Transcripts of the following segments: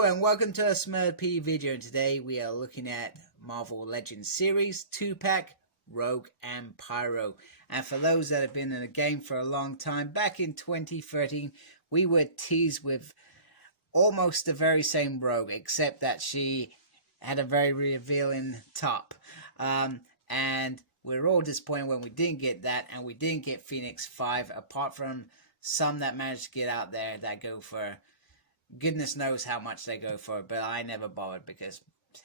Hello and welcome to a Smurp video. Today we are looking at Marvel Legends series 2-pack Rogue and Pyro. And for those that have been in the game for a long time, back in 2013 we were teased with almost the very same Rogue, except that she had a very revealing top. And we were all disappointed when we didn't get that, and we didn't get Phoenix 5, apart from some that managed to get out there that go for goodness knows how much they go for, but I never bothered because,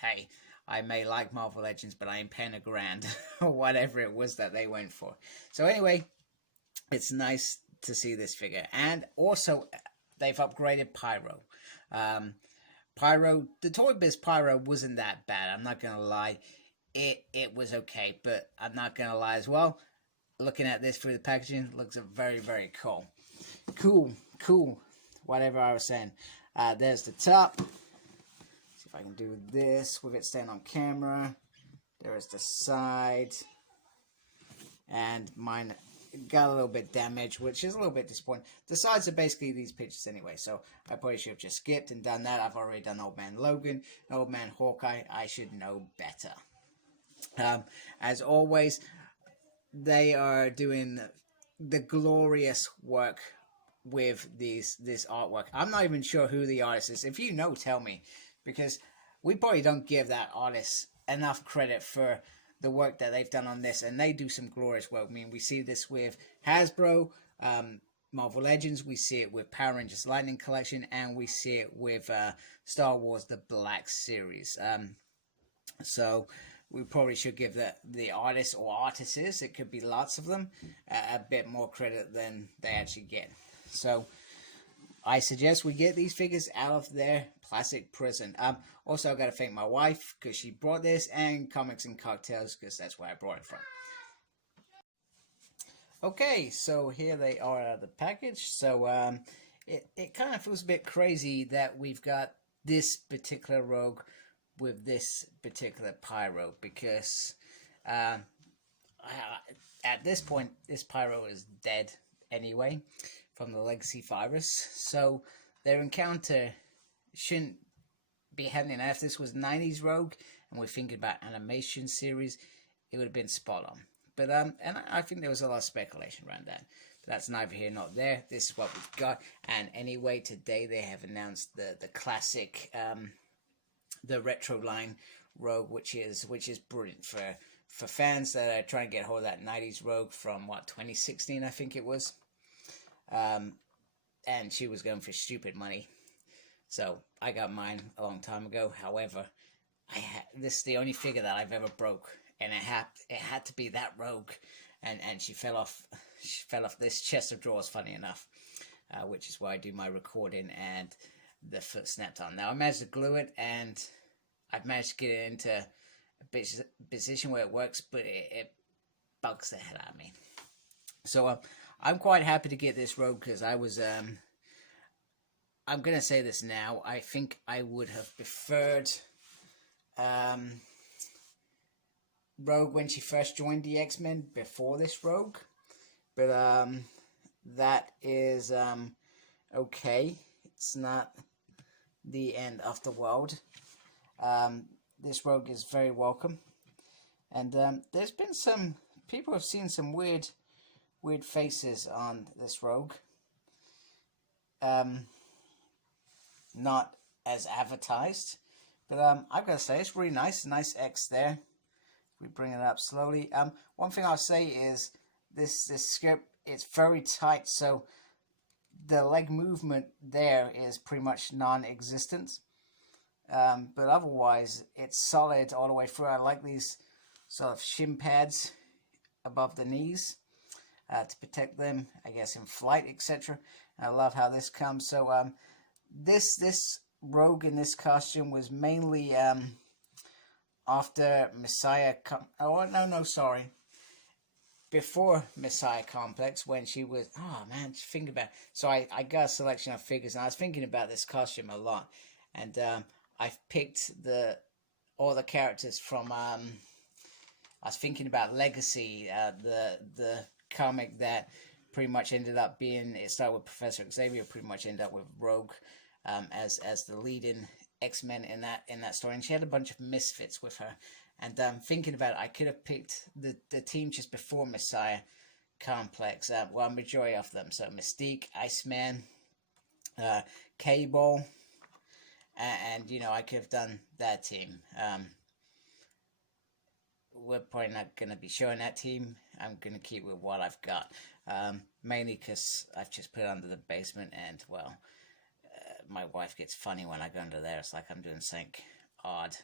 hey, I may like Marvel Legends, but I ain't paying $1,000 or whatever it was that they went for. So anyway, it's nice to see this figure. And also, they've upgraded Pyro. The Toy Biz Pyro wasn't that bad, I'm not going to lie. It was okay, but I'm not going to lie as well. Looking at this through the packaging, looks very, very cool. Cool. Whatever I was saying. There's the top. See if I can do this with it staying on camera. There is the side. And mine got a little bit damaged, which is a little bit disappointing. The sides are basically these pictures anyway, so I probably should have just skipped and done that. I've already done Old Man Logan, Old Man Hawkeye. I should know better. As always, they are doing the glorious work with this artwork. I'm not even sure who the artist is. If you know, tell me, because we probably don't give that artist enough credit for the work that they've done on this, and they do some glorious work. I mean, we see this with Hasbro, Marvel Legends, we see it with Power Rangers Lightning Collection, and we see it with Star Wars The Black Series. So we probably should give the artist or artists, it could be lots of them, a bit more credit than they actually get. So I suggest we get these figures out of their plastic prison. Also, I've got to thank my wife because she brought this, and Comics and Cocktails because that's where I brought it from. Okay, so here they are out of the package. So it kind of feels a bit crazy that we've got this particular Rogue with this particular Pyro, because at this point this Pyro is dead anyway from the legacy virus, so their encounter shouldn't be happening. Now, if this was 90s Rogue and we're thinking about animation series, it would have been spot on. But and I think there was a lot of speculation around that. But that's neither here nor there. This is what we've got. And anyway, today they have announced the classic, the retro line Rogue, which is brilliant for fans that are trying to get hold of that 90s Rogue from 2016, I think it was. And she was going for stupid money, so I got mine a long time ago. However, this is the only figure that I've ever broke, and it had to be that Rogue, and she fell off this chest of drawers, funny enough, which is why I do my recording, and the foot snapped on. Now I managed to glue it, and I've managed to get it into a position where it works, but it bugs the hell out of me. So I'm quite happy to get this Rogue, because I was, I'm going to say this now, I think I would have preferred Rogue when she first joined the X-Men before this Rogue. But that is okay. It's not the end of the world. This Rogue is very welcome. And there's been some, people have seen some weird faces on this Rogue. Not as advertised, but I've got to say it's really nice. Nice X there. We bring it up slowly. One thing I'll say is this script, it's very tight, so the leg movement there is pretty much non-existent. But otherwise, it's solid all the way through. I like these sort of shin pads above the knees. To protect them, I guess, in flight, etc. I love how this comes. So this Rogue in this costume was mainly after Messiah. Before Messiah Complex, when she was. Oh man, just think about it. So I got a selection of figures, and I was thinking about this costume a lot, and I've picked all the characters from. I was thinking about Legacy, the comic that pretty much ended up being, it started with Professor Xavier, pretty much ended up with Rogue. as the leading X-Men in that story, and she had a bunch of misfits with her. And thinking about it, I could have picked the team just before Messiah Complex. Well, majority of them. So Mystique, Iceman, Cable, and you know, I could have done that team. We're probably not going to be showing that team. I'm going to keep with what I've got. Mainly because I've just put it under the basement, and well, my wife gets funny when I go under there. It's like I'm doing something odd.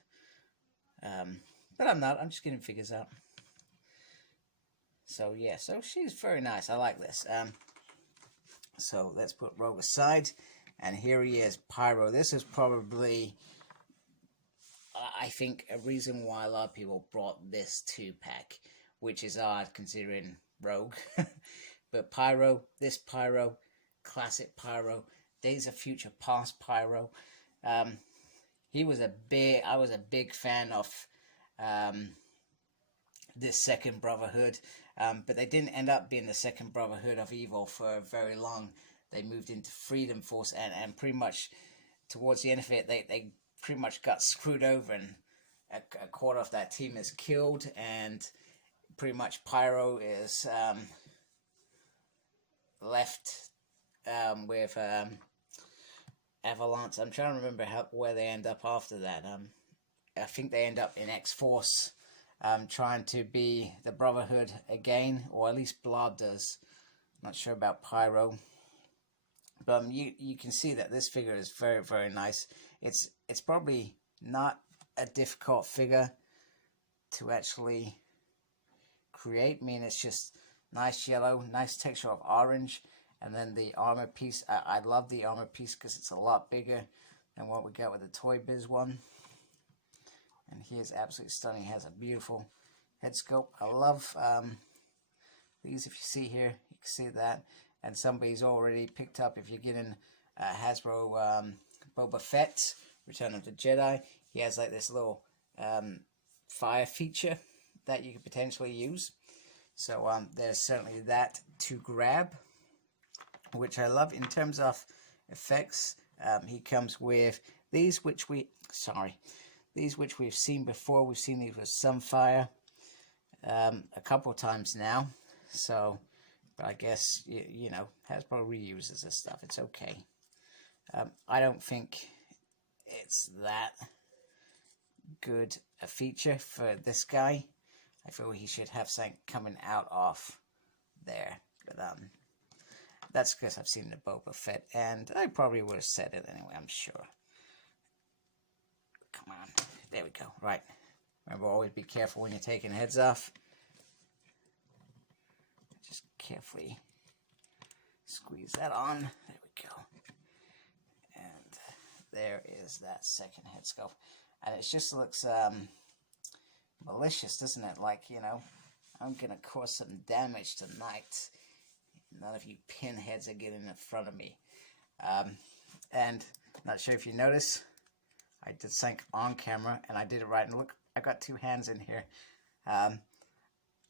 But I'm not. I'm just getting figures out. So yeah, so she's very nice. I like this. So let's put Rogue aside. And here he is, Pyro. This is probably, I think, a reason why a lot of people brought this 2-pack, which is odd considering Rogue. But Pyro, this Pyro, classic Pyro, Days of Future Past Pyro. I was a big fan of this second Brotherhood, but they didn't end up being the second Brotherhood of Evil for very long. They moved into Freedom Force, and pretty much towards the end of it, they pretty much got screwed over, and a quarter of that team is killed, and pretty much Pyro is left with Avalanche. I'm trying to remember where they end up after that. I think they end up in X-Force, trying to be the Brotherhood again, or at least Blob does. I'm not sure about Pyro. But you can see that this figure is very, very nice. It's probably not a difficult figure to actually create. I mean, it's just nice yellow, nice texture of orange, and then the armor piece. I love the armor piece because it's a lot bigger than what we got with the Toy Biz one. And he is absolutely stunning. He has a beautiful head sculpt. I love these. If you see here, you can see that. And somebody's already picked up, if you're getting Hasbro Boba Fett, Return of the Jedi, he has like this little fire feature that you could potentially use. So there's certainly that to grab, which I love. In terms of effects, he comes with these, which we've seen before. We've seen these with Sunfire a couple of times now. So, but I guess, you know, Hasbro reuses this stuff. It's okay. I don't think it's that good a feature for this guy. I feel he should have something coming out of there. But that's because I've seen the Boba Fett, and I probably would have said it anyway, I'm sure. Come on. There we go. Right. Remember, always be careful when you're taking heads off. Just carefully squeeze that on. There we go. And there is that second head sculpt. And it just looks malicious, doesn't it? Like, you know, I'm going to cause some damage tonight. None of you pinheads are getting in front of me. And not sure if you notice, I did sync on camera, and I did it right. And look, I got two hands in here.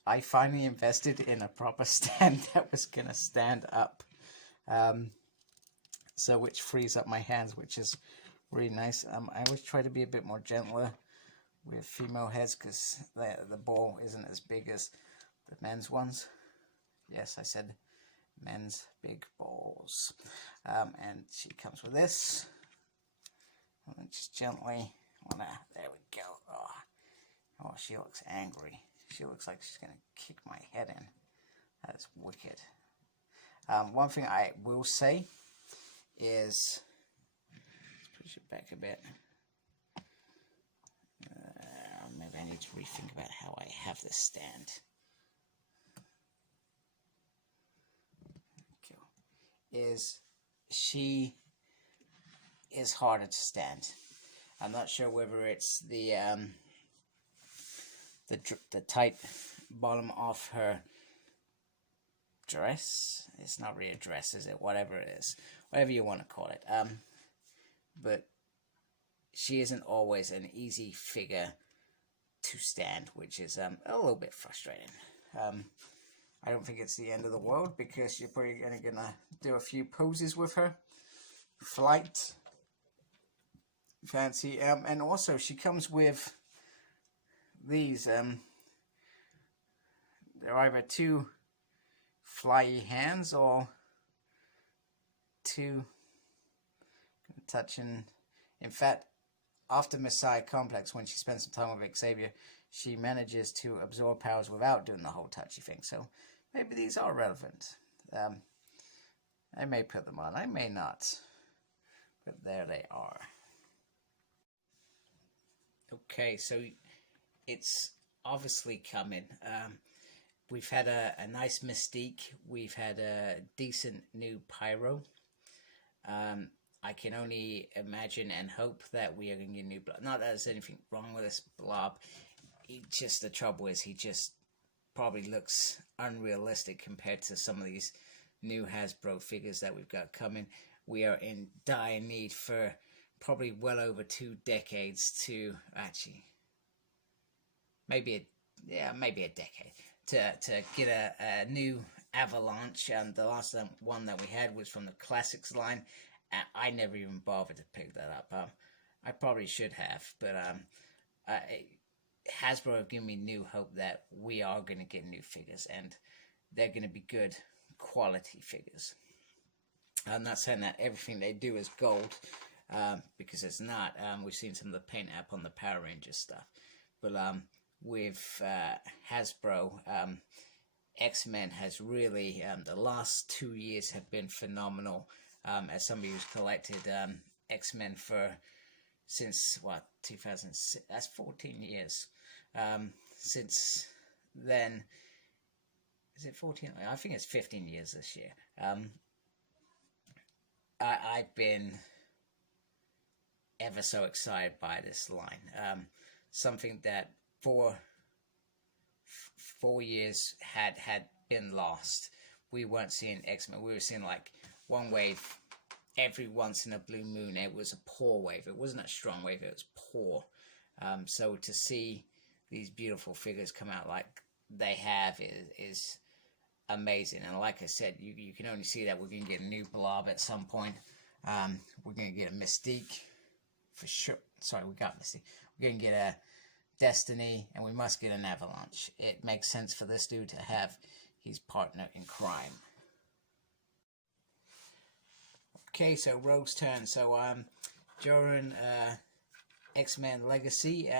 I finally invested in a proper stand that was going to stand up. So which frees up my hands, which is really nice. I always try to be a bit more gentler with female heads because the ball isn't as big as the men's ones. Yes, I said men's big balls. And she comes with this. And just gently, there we go. Oh, she looks angry. She looks like she's going to kick my head in. That's wicked. One thing I will say is, let's push it back a bit. Maybe I need to rethink about how I have this stand. Is she is harder to stand. I'm not sure whether it's the tight bottom of her dress. It's not really a dress, is it? Whatever it is, whatever you want to call it. But she isn't always an easy figure to stand, which is a little bit frustrating. I don't think it's the end of the world because you're probably gonna do a few poses with her. Flight, fancy. And also she comes with these. They're either two flyy hands or two touching. In fact, after Messiah Complex, when she spends some time with Xavier, she manages to absorb powers without doing the whole touchy thing. So maybe these are relevant. I may put them on, I may not. But there they are. Okay, so it's obviously coming. We've had a nice Mystique. We've had a decent new Pyro. I can only imagine and hope that we are going to get a new Blob. Not that there's anything wrong with this Blob. The trouble is he just probably looks unrealistic compared to some of these new Hasbro figures that we've got coming. We are in dire need for probably well over 2 decades to actually maybe a decade to get a new Avalanche. And the last one that we had was from the Classics line. I never even bothered to pick that up. I probably should have, but Hasbro have given me new hope that we are going to get new figures, and they're going to be good quality figures. I'm not saying that everything they do is gold, because it's not. We've seen some of the paint app on the Power Rangers stuff, but with Hasbro, X-Men has really, the last 2 years have been phenomenal. As somebody who's collected X-Men since 2006, that's 14 years. Since then, is it 14? I think it's 15 years this year. I've been ever so excited by this line. Something that for 4 years had been lost. We weren't seeing X-Men. We were seeing like one wave every once in a blue moon. It was a poor wave. It wasn't a strong wave. It was poor. So to see these beautiful figures come out like they have is amazing. And like I said, you can only see that we're going to get a new Blob at some point. We're going to get a Mystique for sure. Sorry, we got Mystique. We're going to get a Destiny, and we must get an Avalanche. It makes sense for this dude to have his partner in crime. Okay, so Rogue's turn. So during X-Men Legacy,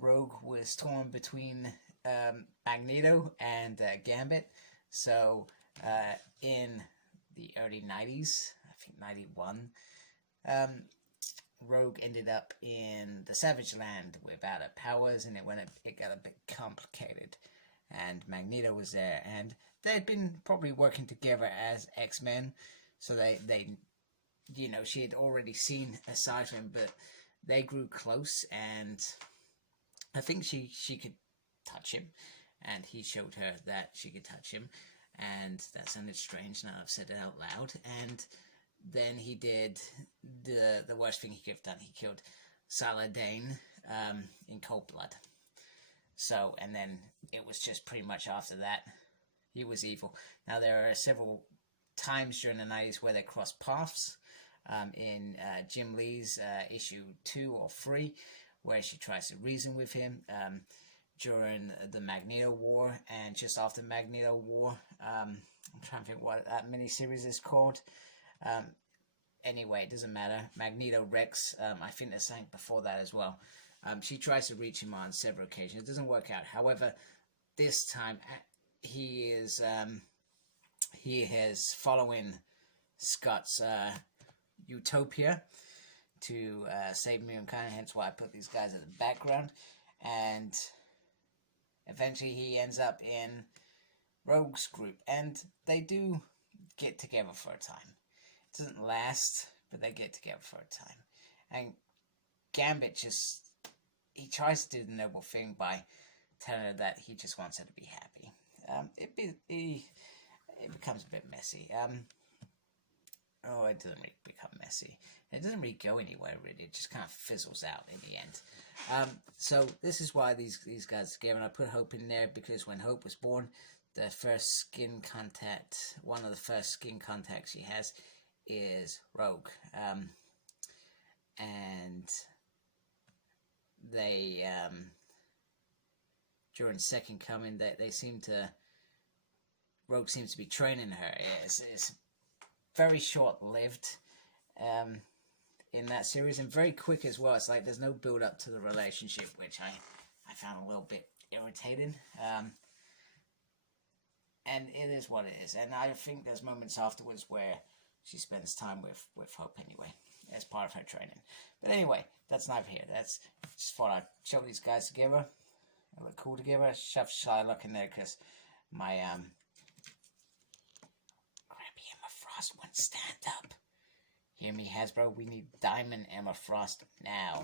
Rogue was torn between Magneto and Gambit. So in the early 90s, I think 91, Rogue ended up in the Savage Land without her powers, and it got a bit complicated. And Magneto was there, and they'd been probably working together as X-Men. So they, she had already seen a side of him, but they grew close, and I think she could touch him, and he showed her that she could touch him, and that sounded strange. Now I've said it out loud. And then he did the worst thing he could have done. He killed Saladin in cold blood. So, and then it was just pretty much after that, he was evil. Now there are several times during the 90s where they crossed paths. In Jim Lee's issue 2 or 3, where she tries to reason with him. During the Magneto War, and just after Magneto War, I'm trying to think what that miniseries is called. Anyway, it doesn't matter. Magneto Rex, I think there's something before that as well. She tries to reach him on several occasions. It doesn't work out. However, this time he is following Scott's Utopia to save mankind. Hence why I put these guys in the background. And eventually he ends up in Rogue's group, and they do get together for a time. It doesn't last, but they get together for a time. And Gambit he tries to do the noble thing by telling her that he just wants her to be happy. It becomes a bit messy. It doesn't really become messy. It doesn't really go anywhere, really. It just kind of fizzles out in the end. So this is why these guys are together. And I put Hope in there because when Hope was born, the first skin contact, one of the first skin contacts she has is Rogue. and they during Second Coming, they seem to, Rogue seems to be training her. It's very short-lived in that series, and very quick as well. It's like there's no build-up to the relationship, which I found a little bit irritating. And it is what it is. And I think there's moments afterwards where she spends time with Hope anyway, as part of her training. But anyway, that's neither here. That's just thought I'd show these guys together. They look cool together. Shove Shylock in there because my crappy Emma Frost wouldn't stand up. Hear me, Hasbro? We need Diamond Emma Frost now.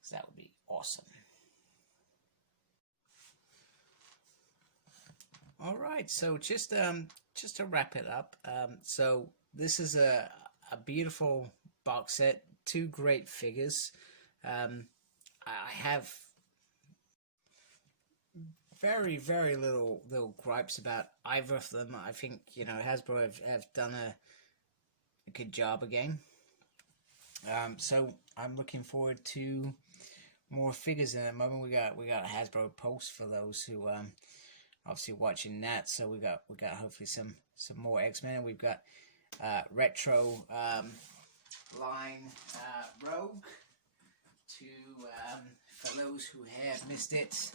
So that would be awesome. All right, so just to wrap it up, so this is a beautiful box set, 2 great figures. I have very little gripes about either of them. I think, you know, Hasbro have done a good job again. So I'm looking forward to more figures in a moment. We got a Hasbro post for those who obviously watching that. So we got hopefully some more X-Men. We've got retro line Rogue to for those who have missed it,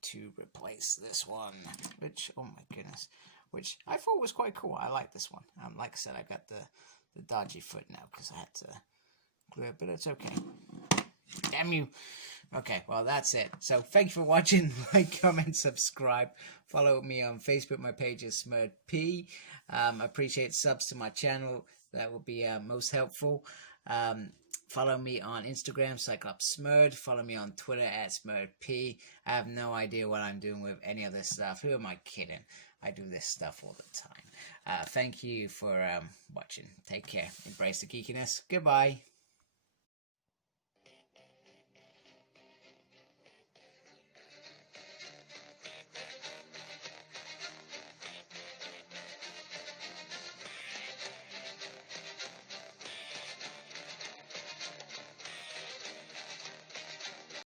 to replace this one, which, oh my goodness, which I thought was quite cool. I like this one. Like I said, I got the dodgy foot now because I had to glue it, but it's okay. Damn you. Okay, well, that's it. So thank you for watching. Like, comment, subscribe. Follow me on Facebook. My page is SmurredP. I appreciate subs to my channel. That will be most helpful. Follow me on Instagram, Cyclops Smurred. Follow me on Twitter at SmurredP. I have no idea what I'm doing with any of this stuff. Who am I kidding? I do this stuff all the time. Thank you for watching. Take care. Embrace the geekiness. Goodbye.